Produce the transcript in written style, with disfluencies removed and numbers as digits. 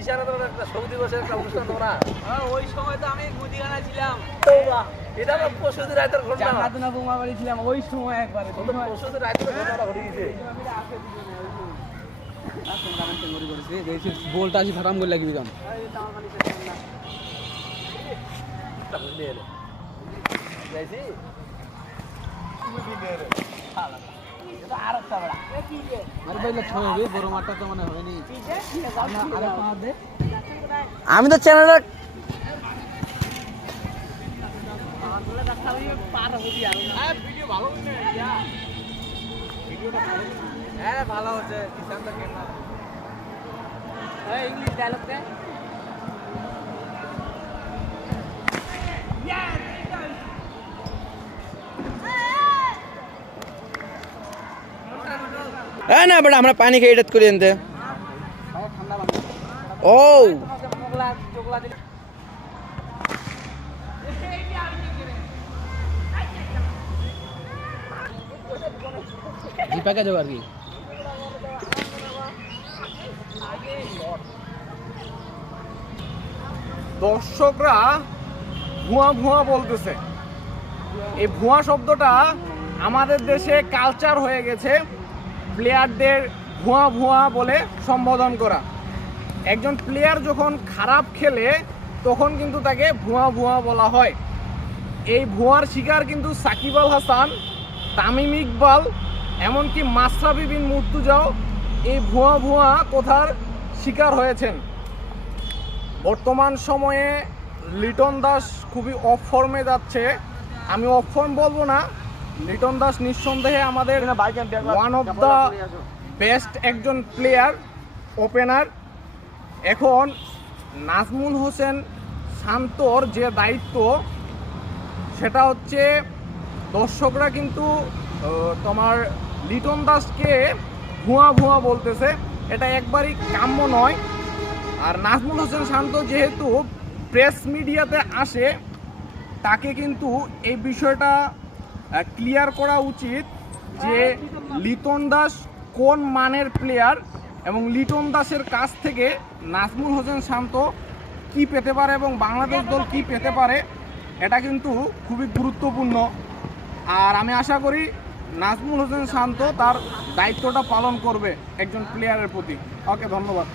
একটা শোক দিবসের একটা অনুষ্ঠান তোমরা ওই সময় তো আমি মুদিখানা ছিলাম। এটা তো পরশুদিন রাতের ঘটনা। জান্নাতুনা বোমা বাড়ি ছিলাম ওই সময় একবার। পরশুদিন রাতের ঘটনাটা ঘটে গেছে। বলটা আসি ফাটাম করে লাগবি কাম। যাইছি আমি তো চ্যানেলটা হ্যাঁ ভালো হচ্ছে ইংলিশ ডায়লগ দে। না বেটা আমরা পানি খেয়ে এটা করে আনতে ও দীপাকে জোগাড় কি দর্শকরা ভুয়া ভুয়া বলতেছে। এই ভুয়া শব্দটা আমাদের দেশে কালচার হয়ে গেছে, প্লেয়ারদের ভুয়া ভুয়া বলে সম্বোধন করা। একজন প্লেয়ার যখন খারাপ খেলে তখন কিন্তু তাকে ভুয়া ভুয়া বলা হয়। এই ভুয়ার শিকার কিন্তু সাকিব আল হাসান, তামিম ইকবাল, এমনকি মাশরাফি বিন মুর্তজাও এই ভুয়া ভুয়া কথার শিকার হয়েছেন। বর্তমান সময়ে লিটন দাস খুবই অফ ফর্মে যাচ্ছে। আমি অফ ফর্ম বলবো না, লিটন দাস নিঃসন্দেহে আমাদের ওয়ান অফ দ্য বেস্ট একজন প্লেয়ার, ওপেনার। এখন নাজমুল হোসেন শান্তর যে দায়িত্ব সেটা হচ্ছে, দর্শকরা কিন্তু তোমার লিটন দাসকে ভুয়া ভুয়া বলতেছে, এটা একবারই কাম্য নয়। আর নাজমুল হোসেন শান্ত যেহেতু প্রেস মিডিয়াতে আসে, তাকে কিন্তু এই বিষয়টা ক্লিয়ার করা উচিত যে লিটন দাস কোন মানের প্লেয়ার এবং লিটন দাসের কাছ থেকে নাজমুল হোসেন শান্ত কি পেতে পারে এবং বাংলাদেশ দল কি পেতে পারে, এটা কিন্তু খুবই গুরুত্বপূর্ণ। আর আমি আশা করি নাজমুল হোসেন শান্ত তার দায়িত্বটা পালন করবে একজন প্লেয়ারের প্রতি। ওকে, ধন্যবাদ।